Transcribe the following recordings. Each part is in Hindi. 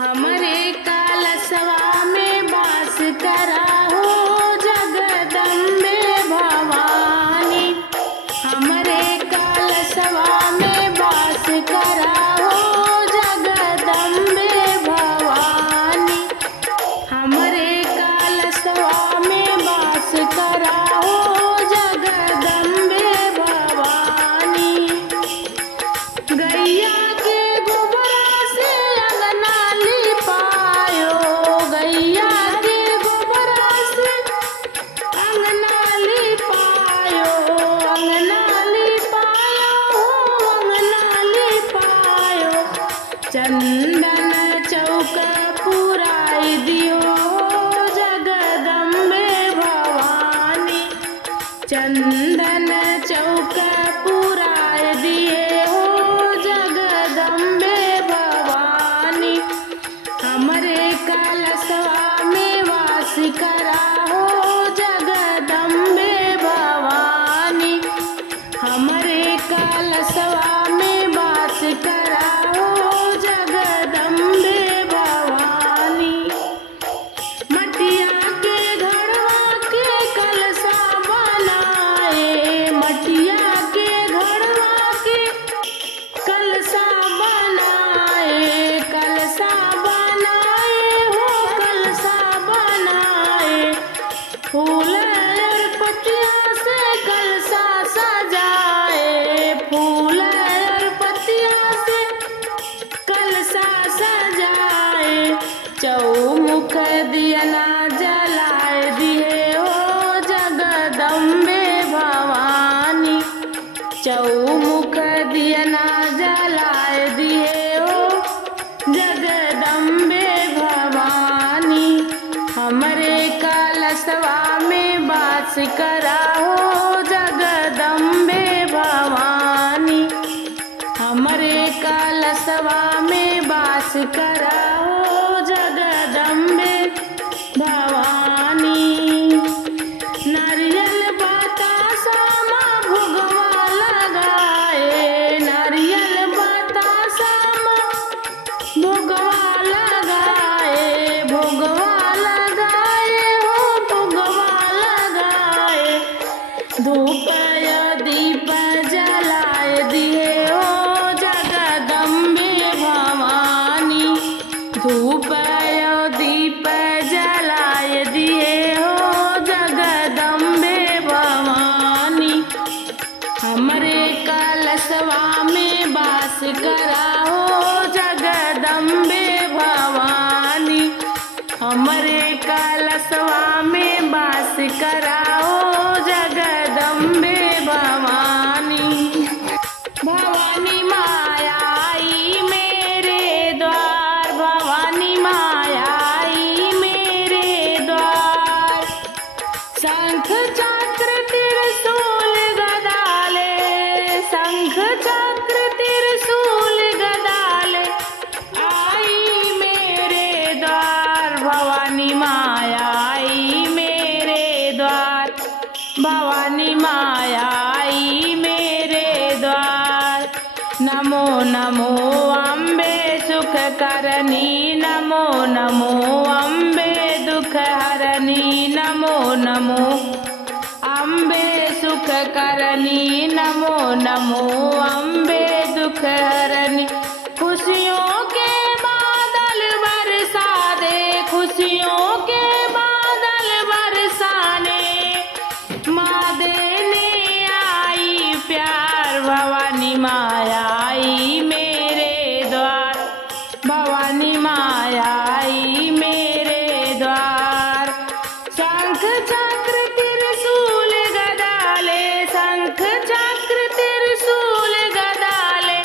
हमरे कलशवा में वास करा हो जगदम्बे भवानी। हमरे कलशवा में वास करा हो जगदम्बे भवानी। हमरे कलशवा में वास करा हो जगदम्बे भवानी। गैया के गोबरा से अंगना लिपायो, गैया के गोबरा से अंगना लिपायो, अंगना लिपायो हो अंगना लिपायो। चंदन चौक पुराई दियो जगदम्बे भवानी। चंदन चौक पुराई दिए हो जगदम्बे भवानी। हमरे कलशवा में वास करा हो जगदम्बे भवानी। हमरे कलशवा में वास करा हो जगदम्बे भवानी। मटिया के घड़वा के कलशा बनाए, मटिया के घड़वा के कलशा बनाए, कलशा बनाए हो कलशा बनाए। फूल और पत्तिया से कलशा सजाए, फूल और पत्तिया से कलशा सजाए। चौमुख दियना जलाए दिए हो जगदम्बे भवानी। चौमुख दियना जलाए दिए हो जगदम्बे भवानी। हमरे कलशवा में वास करा हो जगदम्बे भवानी। हमरे कलशवा में वास करा हो जगदम्बे भवानी। नारियल बतासा माँ भोगवा लगाए, नारियल बतासा माँ भोगवा लगाए, भोगवा लगाए हो भोगवा लगाए। धूप या दीप जलाए दिए हो जगदम्बे भवानी। धूप या दीप जलाए दिए हो जगदम्बे भवानी। हमरे कलशवा में वास करा हो जगदम्बे भवानी। हमरे कलशवा में वास करा हो जगदम्बे भवानी। भवानी माया आई मेरे द्वार, भवानी माया आई मेरे द्वार। शंख चक्र त्रिशूल गदाले, शंख चक्र त्रिशूल गदाले आई मेरे द्वार। भवानी माया आई मेरे द्वार, भवानी माया आई मेरे द्वार। नमो नमो अम्बे सुख करनी, नमो नमो अम्बे दुख हरनी। नमो नमो अम्बे सुख करनी, नमो नमो अम्बे दुख हरनी। खुशियों के बादल बरसा दे, खुशियों के बादल बरसाने माँ देने आई प्यार। भवानी माया आई मेरे द्वार, भवानी माया आई मेरे द्वार। शंख चक्र त्रिशूल गदाले, शंख चक्र त्रिशूल गदाले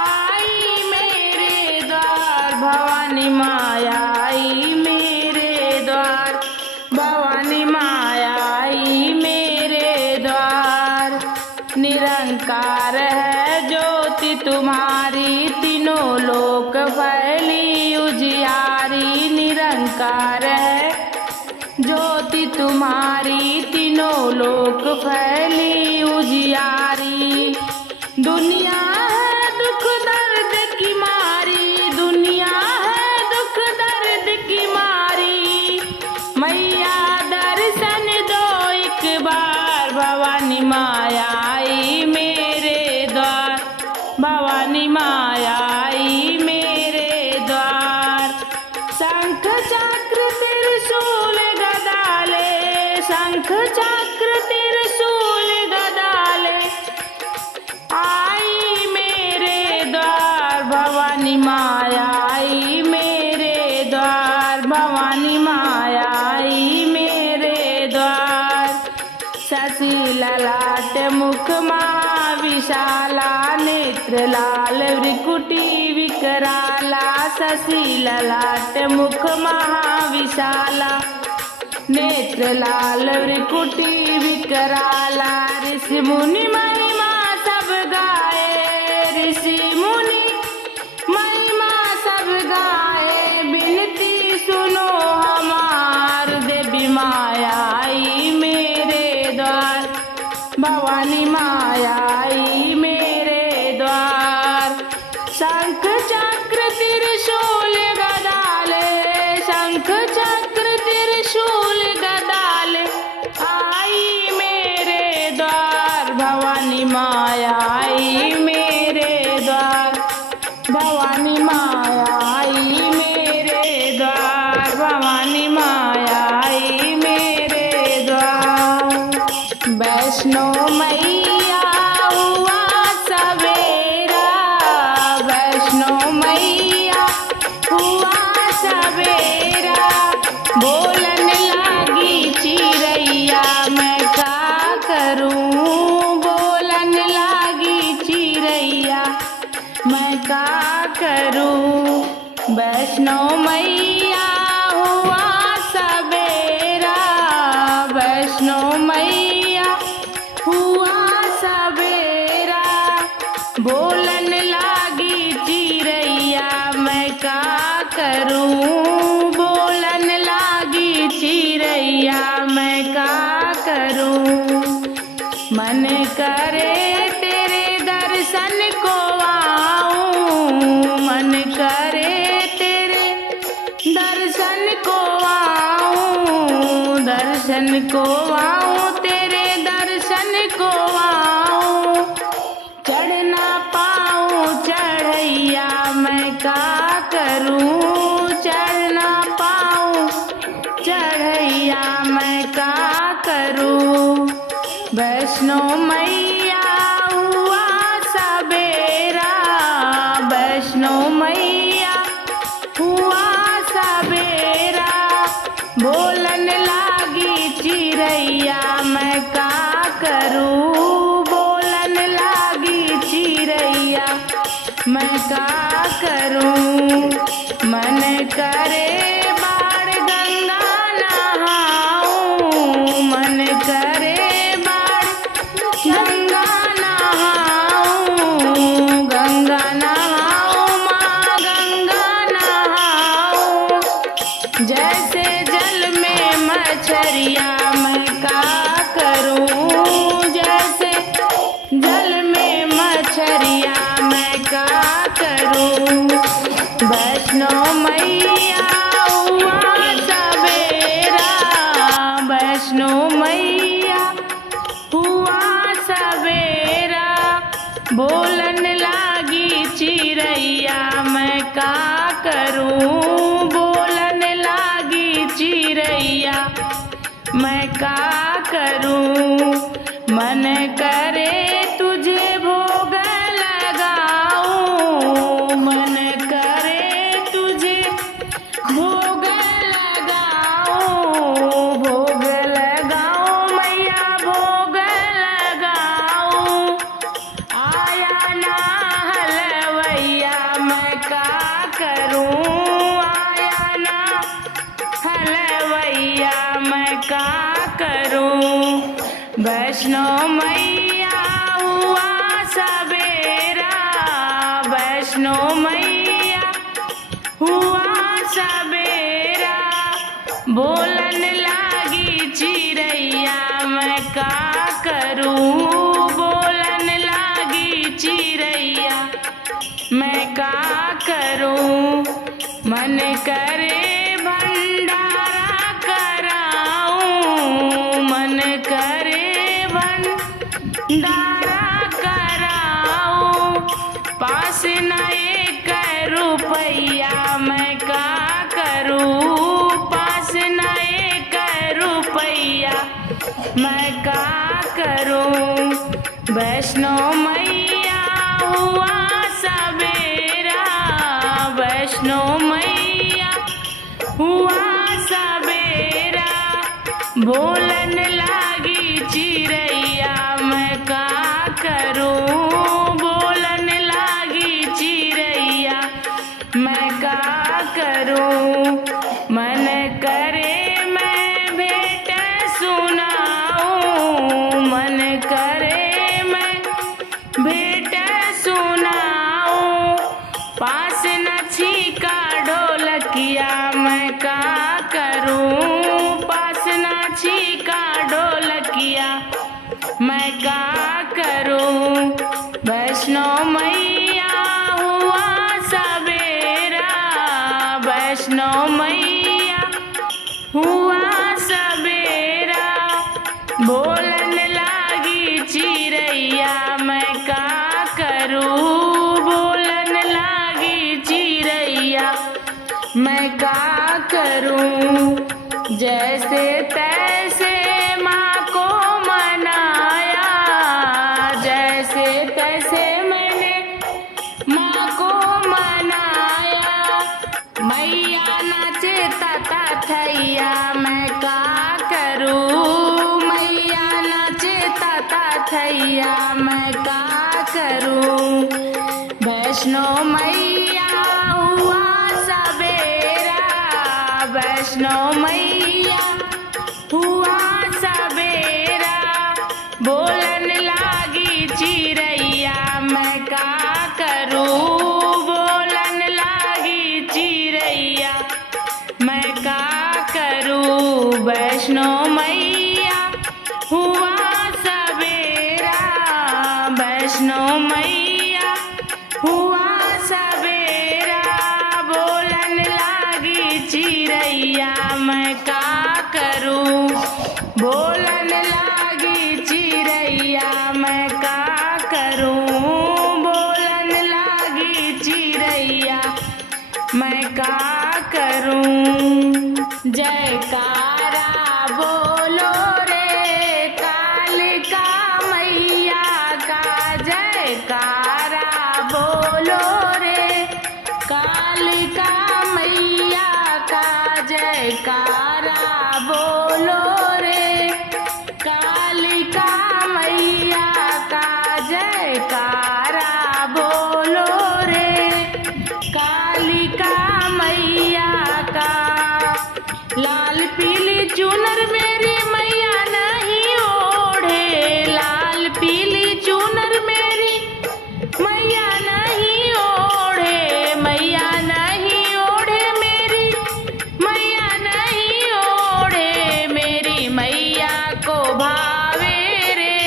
आई मेरे द्वार। भवानी माया आई मेरे द्वार, भवानी माया आई मेरे द्वार। निरंकार है ज्योति तुम्हारी, तीनों लोक फैली उजियारी। निरंकार है ज्योति तुम्हारी, तीनों लोक फैली उजियारी। दुनिया है दुख दर्द की मारी, दुनिया है शंख चक्र त्रिशूल गदाले आई मेरे द्वार भवानी माया आई मेरे द्वार भवानी माया आई मेरे द्वार। शशि ललाट मुख महाविशाला नेत्र लाल भ्रिकुटी विकराला। शशि ललाट मुख महाविशाला नेत्र लाल भ्रिकुटी विकराला। ऋषि मुनि महिमा सब गाए ऋषि मुनि महिमा सब गाए। बिनती सुनो हमार देवी माया आई मेरे द्वार भवानी माया आई मेरे द्वार। शंख चक्र त्रिशूल गदाले शंख चक्र त्रिशूल गदाले आई मेरे द्वार भवानी माया आई मेरे द्वार भवानी माया आई मेरे द्वार भवानी माया आई मेरे द्वार। वैष्णो मैया हुआ सवेरा वैष्णो मैया हुआ सवेरा। बोलन लागी चिरैया मैं का करूं बोलन लागी चिरैया मैं का करूं। वैष्णो मैया हुआ सवेरा वैष्णो मैया हुआ सवेरा। बोलन लागी चिरैया मैं का करूं बोलन लागी चिरैया मैं का करूं। मन करे तेरे दर्शन को आऊं मन करे तेरे दर्शन को आऊं दर्शन को आऊं तेरे दर्शन को आऊं। चढ़ ना पाऊं चढ़ैया मैं का करूं चढ़ ना पाऊं चढ़ैया मैं का करूं। वैष्णो मैया हुआ सवेरा वैष्णो मैया हुआ सवेरा। बोलन लागी चिरैया मैं का करूं बोलन लागी चिरैया मैं का करूं। मन करे बाण गंगा नहाऊं मन करे बाण गंगा नहाऊं गंगा नहाऊं माँ गंगा नहाऊं। जैसे जल में मछरिया मैं का करूं जैसे जल में मछरिया मैं का करूं। वैष्णो मैया हुआ सवेरा वैष्णो मैया हुआ सवेरा। बोलन लागी चिरैया मैं का करूं बोलन लागी चिरैया मैं का करूं। मन करे तुझे भोग लगाऊं मन करे तुझे भोग लगाऊं भोग लगाऊं मैया भोग लगाऊं। आया ना हलवैया मैं का करूं आया ना हलवैया मैं का करूं। वैष्णो मैया हुआ सवेरा वैष्णो मैया हुआ सवेरा। बोलन लागी चिरैया मैं का करूं बोलन लागी चिरैया मैं का करूं। मन करे भंडारा कराऊं मन करे भंडारा कराऊं। पास न एक रुपैया मैं का करूं पास न एक रुपैया मैं का करूं। वैष्णो मैया हुआ सवेरा, वैष्णो मैया हुआ सवेरा, बोलन लागी चिरैया मैं का करूं, बोलन लागी चिरैया मैं का करूं। मन करे मैं भेंट सुनाऊं, मन करे मैं भेंट सुनाऊं, पास न छीका ढोलकिया मैं का करूं, पास न छीका ढोलकिया मैं का करूं। वैष्णो मैया हुआ सवेरा, वैष्णो मैया हुआ सवेरा, बोलन लागी चिरैया मैं का करूं, बोलन लागी चिरैया मैं का करूं। जैसे तैसे माँ को मनाया, जैसे तैसे मैंने माँ को मनाया, मैया नाचे ताता थैया मैं का करूं, मैया नाचे ताता थैया मैं का करूं। वैष्णो मैया हुआ सवेरा, वैष्णो मैया हुआ सवेरा, बोलन लागी चिरैया मैं का करूं, बोलन लागी चिरैया मैं का करूं। वैष्णो मैया हुआ सवेरा, वैष्णो मैया हुआ सवेरा, बोलन लागी चिरैया मैं का करूं, बोलन लागी चिरैया मैं का करूं, बोलन लागी चिरैया मैं का करूं। जयकारा बोलो रे कालिका मैया का, जयकारा बोलो रे कालिका मैया का, जयकारा बोलो रे कालिका मैया का, जयकारा बोलो रे कालिका मैया का। लाल पीली चुनर मेरी मैया नहीं ओढ़े, लाल पीली चुनर मेरी मैया नहीं ओढ़े, मैया नहीं ओढ़े मेरी मैया नहीं ओढ़े, मेरी मैया को भावे रे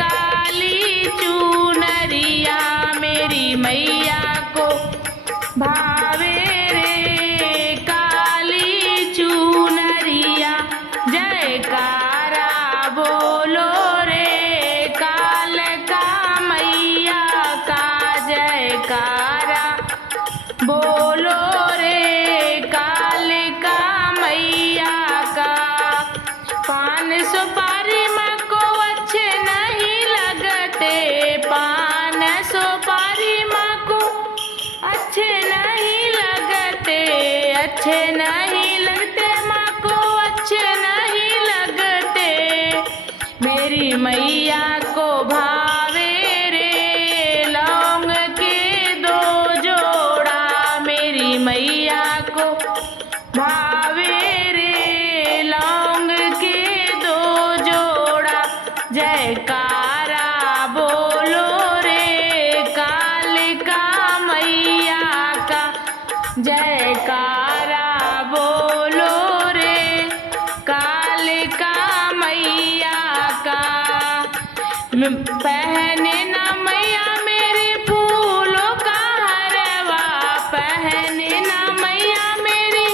काली चुनरिया, मेरी मैया को भावे रे काली चुनरिया। जयकारा बोलो रे कालिका मैया का, जयकारा बोलो रे कालिका मैया का। पान सुपारी माँ को अच्छे नहीं लगते, पान सुपारी माँ को अच्छे नहीं लगते, अच्छे नहीं लगते माँ को अच्छे नहीं लगते, मेरी मैया को भावे रे लौंग के दो जोड़ा, मेरी मैया को भावे रे लौंग के दो जोड़ा। जयकारा बोलो रे कालिका मैया का, जयकारा बोलो रे कालिका मैया का। पहने ना मैया मेरे फूलों का हरवा, पहने ना मैया मेरी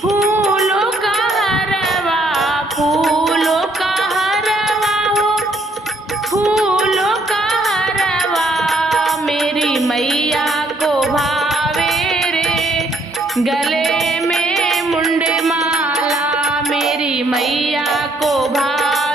फूलों का हरवा, फूलों का हरवा हो, फूलों का हरवा, मेरी मैया को भावे रे गले में मुंड माला, मेरी मैया को भावे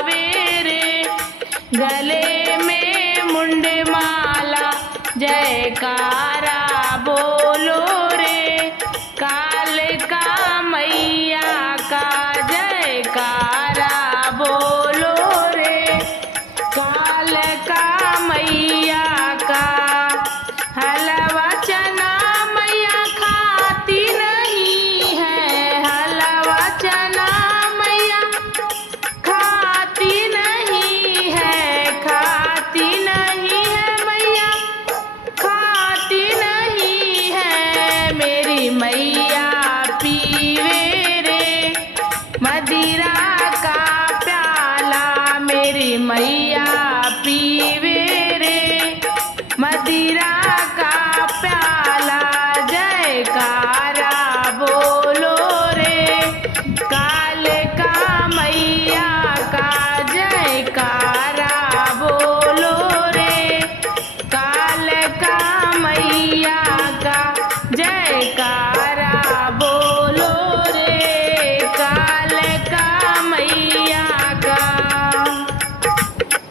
मेरी मैया